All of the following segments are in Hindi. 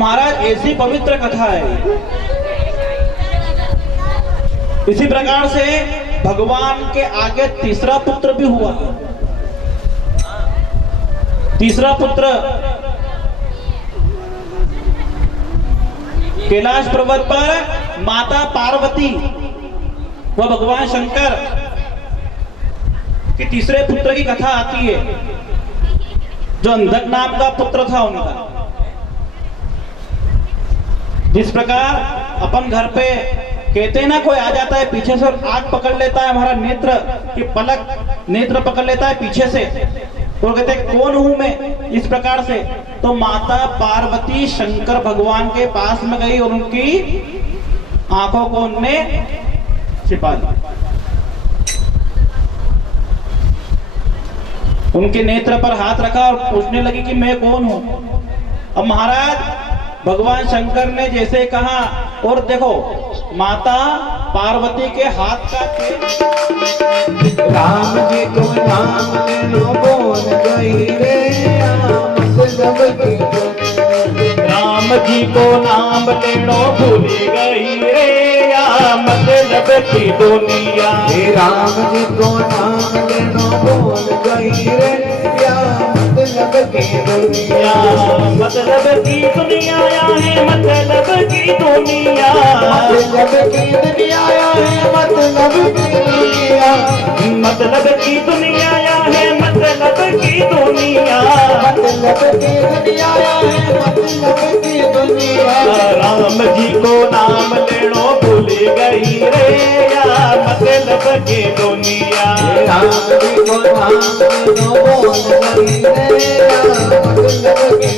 महाराज ऐसी पवित्र कथा है। इसी प्रकार से भगवान के आगे तीसरा पुत्र भी हुआ। तीसरा पुत्र कैलाश पर्वत पर माता पार्वती व भगवान शंकर के तीसरे पुत्र की कथा आती है, जो अंधक नाम का पुत्र था उनका। जिस प्रकार अपन घर पे कहते हैं ना, कोई आ जाता है पीछे से और आग पकड़ लेता है, हमारा नेत्र की पलक नेत्र पकड़ लेता है पीछे से, तो कहते हैं कौन हूं मैं। इस प्रकार से तो माता पार्वती शंकर भगवान के पास में गई और उनकी आंखों को उनने छिपा दिया। उनके नेत्र पर हाथ रखा और पूछने लगी कि मैं कौन हूं। अब महाराज भगवान शंकर ने जैसे कहा, और देखो माता पार्वती के हाथ का राम जी को नाम ले लो बोल गई रे राम जी को नाम लेनो भूल गई रे मतलब की दुनिया। राम जी को नाम लेनो बोल गई रे मतलब की दुनिया। मतलब की दुनिया है, मतलब की दुनिया, मतलब की दुनिया है, मतलब की दुनिया, मतलब की दुनिया है, मतलब की दुनिया, मतलब की दुनिया है, मतलब की दुनिया। राम जी को नाम लेनो भूल गई रे मतलब की दुनिया। राम जी को नाम लेनो बोल गई रे मतलब की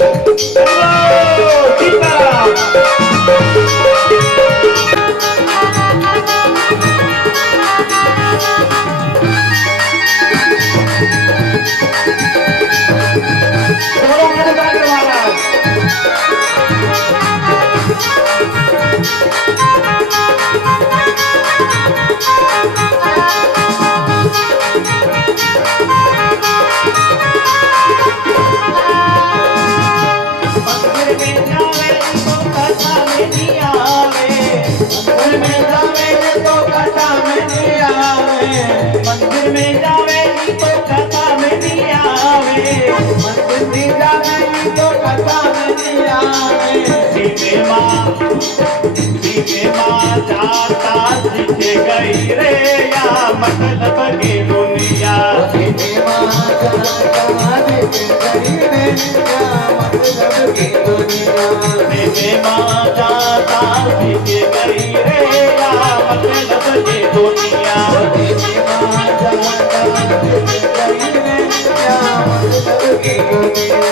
मंदिर में जावे तो कथा में नहीं आवे, मंदिर में जावे तो कथा में नहीं आवे। सीधे माँ जाता सीखे गई रे या मतलब की दुनिया। सीधे माँ जाता सीखे गई रे या मतलब की दुनिया। सीधे माँ जाता सीखे गई रे या मतलब की दुनिया। सीधे माँ जाता सीखे गई रे या मतलब की दुनिया।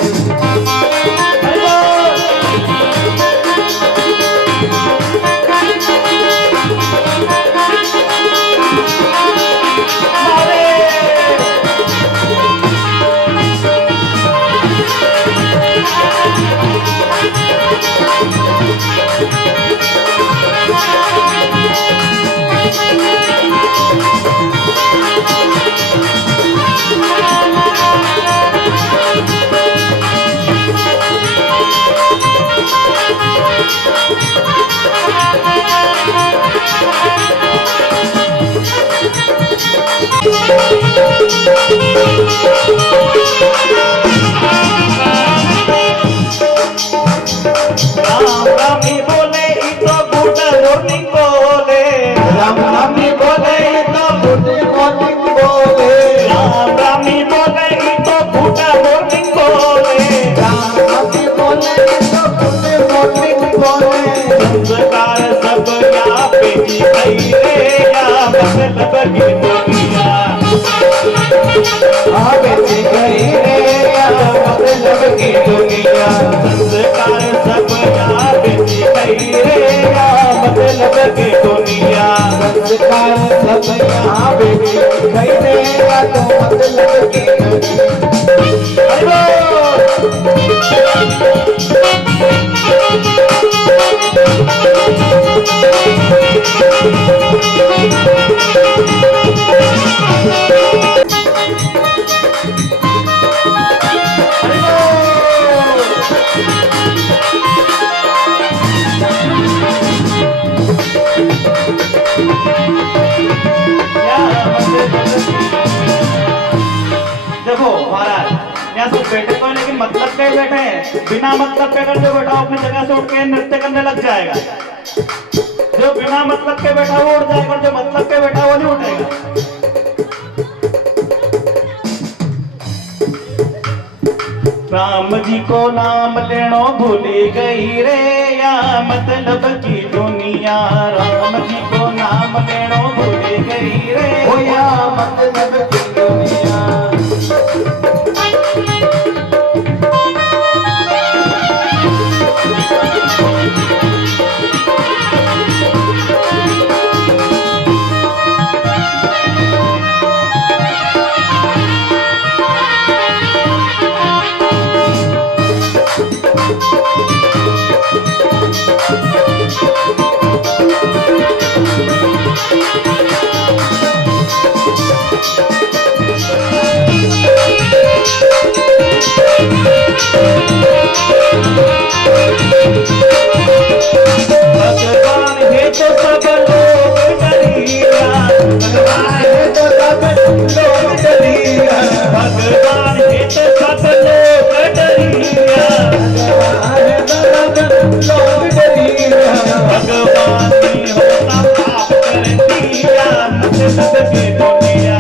क्या सब बैठे तो हैं लेकिन मतलब के ही बैठे हैं? बिना मतलब के अगर जो बैठा हो अपनी जगह से उठ के नृत्य करने लग जाएगा। जो बिना मतलब के बैठा वो उठ जाएगा और जो मतलब के बैठा वो नहीं उठेगा। राम जी को नाम लेनो भूली गई रे या मतलब की दुनिया। राम जी को नाम लेनो भूली गई रे ओ या मतलब की दुनिया। भगवान है तो सब लोग डरिया। भगवान है तो सब लोग डरिया। भगवान है तो सब लोग डरिया। भगवान ही होता पाप कर दिया मतलब की दुनिया।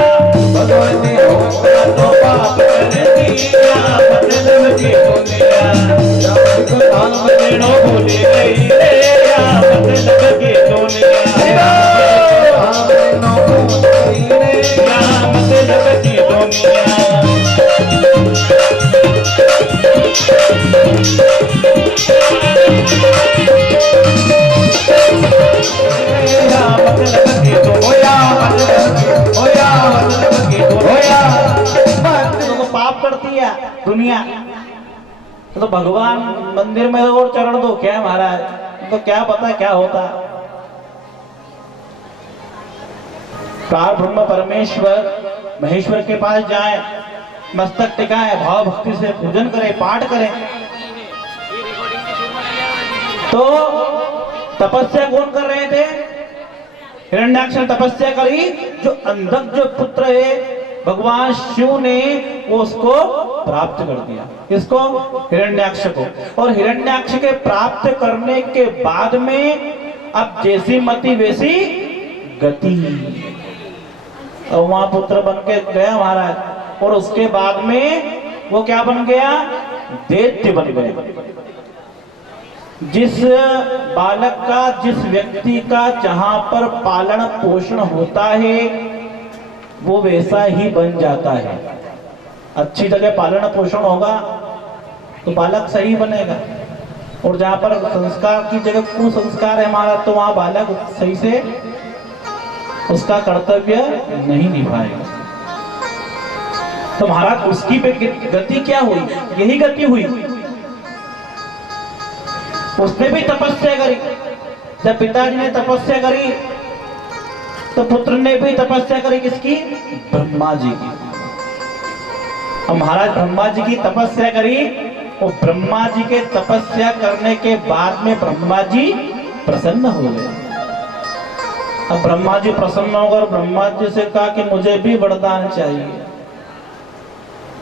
भगवान ही होता तो पाप कर दिया मतलब की दुनिया। नाम लेनो भूली गई रे या मतलब की दुनिया। या मतलब की दुनिया। पाप करती है दुनिया तो भगवान मंदिर में और चरण दो क्या महाराज, तो क्या पता क्या होता। प्राण ब्रह्म परमेश्वर महेश्वर के पास जाए, मस्तक टिकाए, भाव भक्ति से पूजन करें, पाठ करें। तो तपस्या कौन कर रहे थे? हिरण्याक्ष ने तपस्या करी। जो अंधक जो पुत्र है भगवान शिव ने वो उसको प्राप्त कर दिया। इसको हिरण्याक्ष को। और हिरण्याक्ष के प्राप्त करने के बाद में अब जैसी मति वैसी गति, और वहां पुत्र बन के गया महाराज। और उसके बाद में वो क्या बन गया? दैत्य बन गया। जिस बालक का, जिस व्यक्ति का जहां पर पालन पोषण होता है वो वैसा ही बन जाता है। अच्छी जगह पालन पोषण होगा तो बालक सही बनेगा, और जहां पर संस्कार की जगह कुसंस्कार है हमारा तो वहां बालक सही से उसका कर्तव्य नहीं निभाएगा। तो महाराज उसकी गति क्या हुई? यही गति हुई। उसने भी तपस्या करी। जब पिताजी ने तपस्या करी तो पुत्र ने भी तपस्या करी। किसकी? ब्रह्मा जी की। और महाराज ब्रह्मा जी की तपस्या करी। और ब्रह्मा जी के तपस्या करने के बाद में ब्रह्मा जी प्रसन्न हो गए। अब ब्रह्मा जी प्रसन्न होकर ब्रह्मा जी से कहा कि मुझे भी वरदान चाहिए।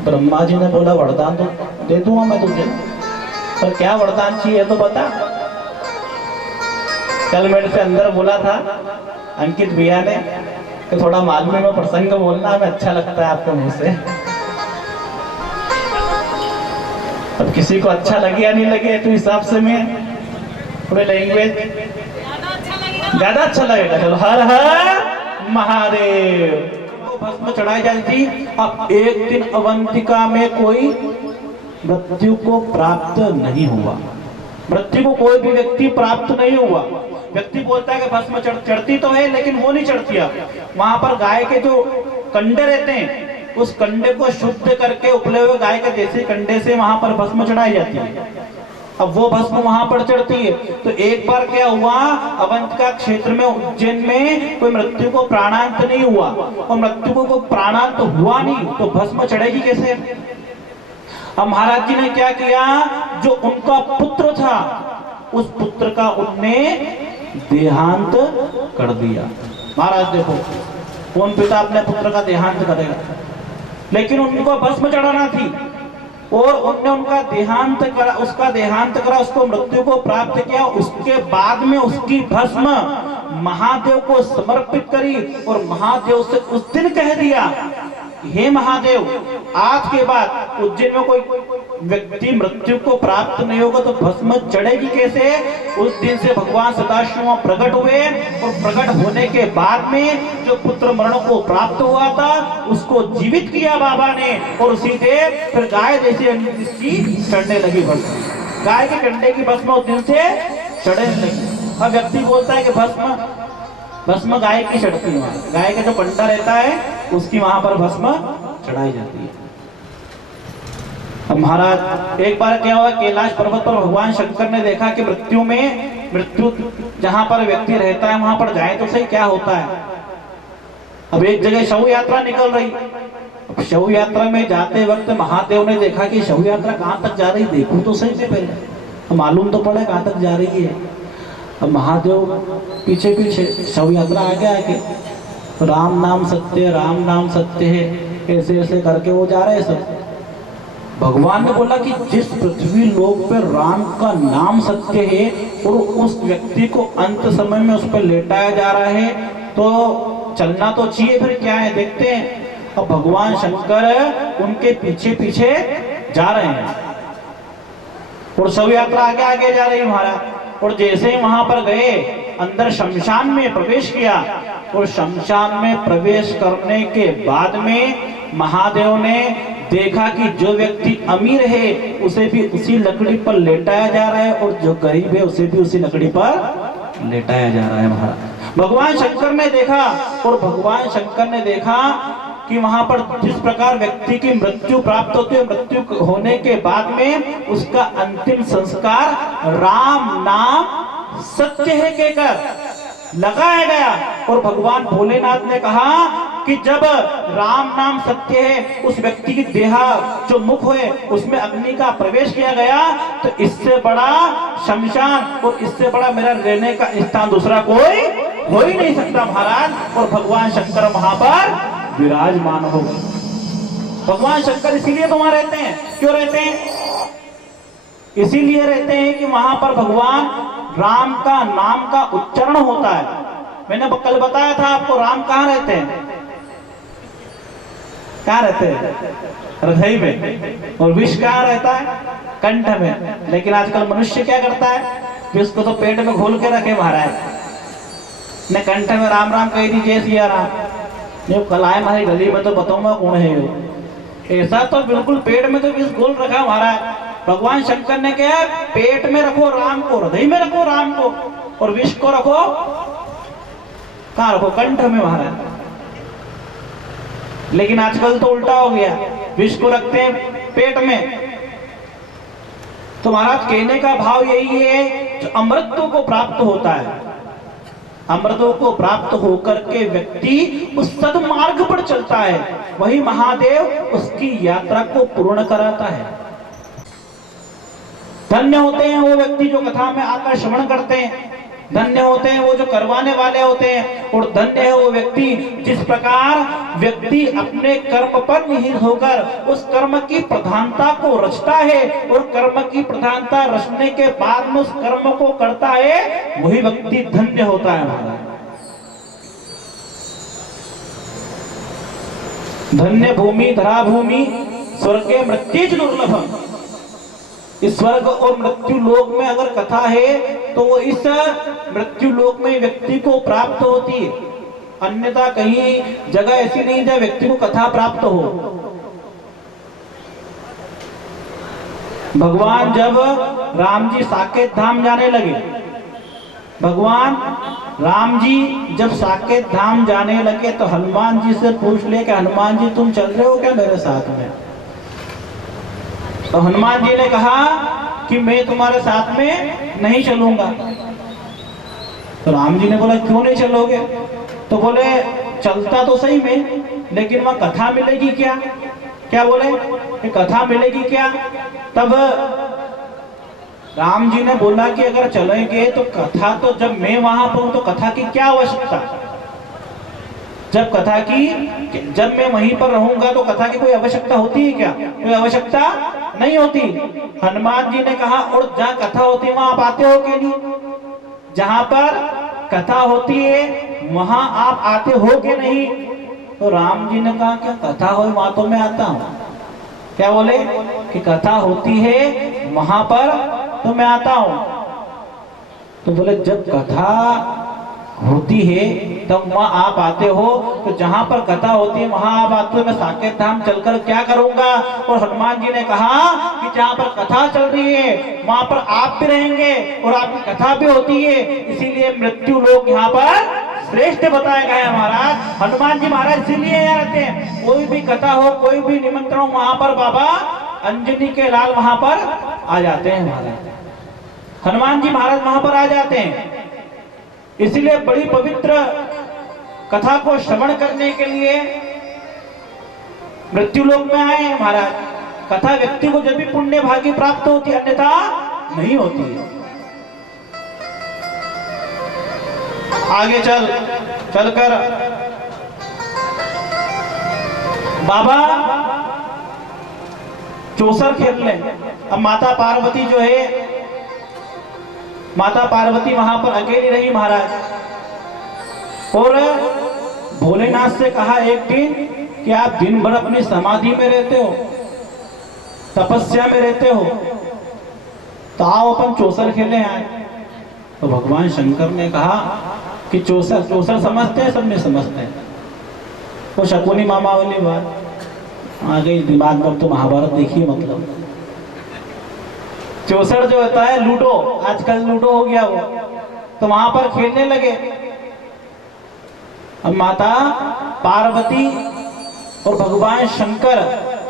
ब्रह्मा जी ने बोला वरदान तो दे दूंगा मैं तुझे, पर क्या वरदान चाहिए तो बता। कल मेरे से अंदर बोला था अंकित भैया ने कि थोड़ा मालूम में प्रसंग बोलना हमें अच्छा लगता है आपके मुंह से। अब किसी को अच्छा लगे या नहीं लगे तो हिसाब से मैं थोड़े लैंग्वेज ज्यादा अच्छा लगेगा। चलो हर हर महादेव। भस्म चढ़ाई जाती थी। अब एक दिन अवंतिका में कोई मृत्यु को प्राप्त नहीं हुआ। मृत्यु को कोई भी व्यक्ति प्राप्त नहीं हुआ। व्यक्ति बोलता है कि भस्म चढ़ती तो है लेकिन वो नहीं चढ़ती। वहां पर गाय के जो कंडे रहते हैं उस कंडे को शुद्ध करके उपले हुए गाय के देसी कंडे से वहां पर भस्म चढ़ाई जाती है। अब वो भस्म वहां पर चढ़ती है। तो एक बार क्या हुआ, अवंतिका क्षेत्र में उज्जैन में कोई मृत्यु को प्राणांत नहीं हुआ। और मृत्यु को प्राणांत हुआ नहीं तो भस्म चढ़ेगी कैसे? अब महाराज जी ने क्या किया, जो उनका पुत्र था उस पुत्र का उनने देहांत कर दिया। महाराज देखो, कौन पिता अपने पुत्र का देहांत करेगा? लेकिन उनको भस्म चढ़ाना थी। और उनने उनका देहांत करा, उसका देहांत करा, उसको मृत्यु को प्राप्त किया। उसके बाद में उसकी भस्म महादेव को समर्पित करी और महादेव से उस दिन कह दिया, हे महादेव, आज के बाद उज्जैन में कोई व्यक्ति मृत्यु को प्राप्त नहीं होगा तो भस्म चढ़ेगी कैसे। उस दिन से भगवान सदाशिव प्रकट हुए और प्रकट होने के बाद में जो पुत्र मरण को प्राप्त हुआ था उसको जीवित किया बाबा ने, और उसी से फिर गाय जैसी इसकी चढ़ने लगी भस्म। गाय के कंडे की भस्म उस दिन से चढ़ने लगी। अब व्यक्ति बोलता है कि भस्म गाय की चढ़ती है, गाय का जो कंडा रहता है उसकी वहां पर भस्म चढ़ाई जाती है। अब महाराज एक बार क्या हुआ, कैलाश पर्वत पर भगवान शंकर ने देखा कि मृत्यु जहां पर व्यक्ति रहता है वहां पर जाए तो सही क्या होता है। अब एक जगह शव यात्रा निकल रही, अब शव यात्रा में जाते वक्त महादेव ने देखा कि शव यात्रा कहां तक जा रही, देखूं तो सही में पहले मालूम तो पड़े कहां तक जा रही है। अब महादेव पीछे पीछे, शव यात्रा आगे, राम नाम सत्य है, ऐसे ऐसे करके वो जा रहे सब। भगवान ने बोला कि जिस पृथ्वी लोक पर राम का नाम सत्य है और उस व्यक्ति को अंत समय में उस पर लेटाया जा रहा है तो चलना तो चाहिए, फिर क्या है देखते हैं। अब भगवान शंकर उनके पीछे पीछे जा रहे हैं और शव यात्रा आगे आगे जा रही है महाराज। और जैसे ही वहां पर गए, अंदर शमशान में प्रवेश किया और शमशान में प्रवेश करने के बाद में महादेव ने देखा कि जो व्यक्ति अमीर है उसे भी उसी लकड़ी पर लेटाया जा रहा है और जो गरीब है उसे भी उसी लकड़ी पर लेटाया जा रहा है महाराज। भगवान शंकर ने देखा और भगवान शंकर ने देखा कि वहां पर जिस प्रकार व्यक्ति की मृत्यु प्राप्त होती है, मृत्यु होने के बाद में उसका अंतिम संस्कार राम नाम सत्य है कहकर लगाया गया। और भगवान भोलेनाथ ने कहा कि जब राम नाम सत्य है, उस व्यक्ति की देहा जो मुख है उसमें अग्नि का प्रवेश किया गया, तो इससे बड़ा शमशान और इससे बड़ा मेरा रहने का स्थान दूसरा कोई हो ही नहीं सकता महाराज। और भगवान शंकर वहां पर विराजमान हो गए। भगवान शंकर इसीलिए तो वहां रहते हैं। क्यों रहते हैं? इसीलिए रहते हैं कि वहां पर भगवान राम का नाम का उच्चारण होता है। मैंने कल बताया था आपको, राम कहाँ रहते हैं? कहाँ रहते हैं? हृदय में। और विष कहाँ रहता है? कंठ में। लेकिन आजकल मनुष्य क्या करता है? विष को तो पेट में घोल के रखे महाराज ने, कंठ में राम राम कह दीजिए सिया राम। जो कल आए हमारी गली में तो बताऊंगा कौन है वो। ऐसा तो बिल्कुल पेट में तो विष घोल रखा महाराज। भगवान शंकर ने कहा पेट में रखो राम को, हृदय में रखो राम को, और विष को रखो कहाँ रखो? कंठ में महाराज। लेकिन आजकल तो उल्टा हो गया, विष को रखते हैं पेट में। तो महाराज कहने का भाव यही है, जो अमृतत्व को प्राप्त होता है, अमृतों को प्राप्त होकर के व्यक्ति उस सदमार्ग पर चलता है, वही महादेव उसकी यात्रा को पूर्ण कराता है। धन्य होते हैं वो व्यक्ति जो कथा में आकर श्रवण करते हैं, धन्य होते हैं वो जो करवाने वाले होते हैं, और धन्य है वो व्यक्ति जिस प्रकार व्यक्ति अपने कर्म पर निहित होकर उस कर्म की प्रधानता को रचता है और कर्म की प्रधानता रचने के बाद में उस कर्म को करता है, वही व्यक्ति धन्य होता है महाराज। धन्य भूमि धरा भूमि स्वर्गे मृत्युज दुर्लभम। इस स्वर्ग और मृत्यु लोक में अगर कथा है तो वो इस मृत्यु लोक में व्यक्ति को प्राप्त होती है, अन्यथा कहीं जगह ऐसी नहीं जहाँ व्यक्ति को कथा प्राप्त हो। भगवान जब राम जी साकेत धाम जाने लगे, भगवान राम जी जब साकेत धाम जाने लगे तो हनुमान जी से पूछ ले कि हनुमान जी तुम चल रहे हो क्या मेरे साथ में? तो हनुमान जी ने कहा कि मैं तुम्हारे साथ में नहीं चलूंगा। तो राम जी ने बोला क्यों नहीं चलोगे? तो बोले चलता तो सही में, लेकिन वहां कथा मिलेगी क्या? क्या बोले कि कथा मिलेगी क्या? तब राम जी ने बोला कि अगर चलेंगे तो कथा तो जब मैं वहां पर हूं तो कथा की क्या आवश्यकता? जब मैं वहीं पर रहूंगा तो कथा की कोई आवश्यकता होती है क्या? कोई आवश्यकता नहीं होती। हनुमान जी ने कहा और जहाँ कथा होती है वहां आप आते हो कि नहीं? जहां पर कथा होती है वहां आप आते हो कि नहीं? तो राम जी ने कहा क्या कथा हो वहां तो मैं आता हूं। क्या बोले कि कथा होती है वहां पर तो मैं आता हूं। तो बोले जब कथा होती है तब वहां आप आते हो, तो जहां पर कथा होती है वहां आप आते हो, मैं साकेत धाम चलकर क्या करूंगा? और हनुमान जी ने कहा कि जहां पर कथा चल रही है वहां पर आप भी रहेंगे और आपकी कथा भी होती है, इसीलिए मृत्यु लोक यहाँ पर श्रेष्ठ बताया गया है महाराज। हनुमान जी महाराज इसीलिए यहाँ रहते हैं, कोई भी कथा हो कोई भी निमंत्रण हो वहां पर बाबा अंजनी के लाल वहां पर आ जाते हैं महाराज। हनुमान जी महाराज वहां पर आ जाते हैं, इसलिए बड़ी पवित्र कथा को श्रवण करने के लिए मृत्यु लोक में आए हैं महाराज। कथा व्यक्ति को जब भी पुण्य भागी प्राप्त होती है, अन्यथा नहीं होती है। आगे चलकर बाबा चौसर खेल ले। अब माता पार्वती जो है, माता पार्वती वहां पर अकेली रही महाराज, और भोलेनाथ से कहा एक दिन कि आप दिन भर अपनी समाधि में रहते हो, तपस्या में रहते हो, तो आओ अपन चौसर खेले आए। तो भगवान शंकर ने कहा कि चौसर चौसर समझते हैं, सब में समझते हैं, वो शकुनी मामा वाली बात आ गई दिमाग में। तो महाभारत देखिए, मतलब चौसर जो होता है लूडो, आजकल लूडो हो गया वो, तो वहां पर खेलने लगे। अब माता पार्वती और भगवान शंकर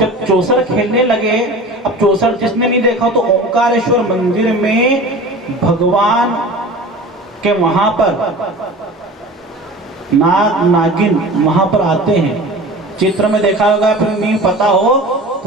जब चौसर खेलने लगे, अब चौसर जिसने नहीं देखा तो ओंकारेश्वर मंदिर में भगवान के वहां पर नाग नागिन वहां पर आते हैं। चित्र में देखा होगा, फिर नहीं पता हो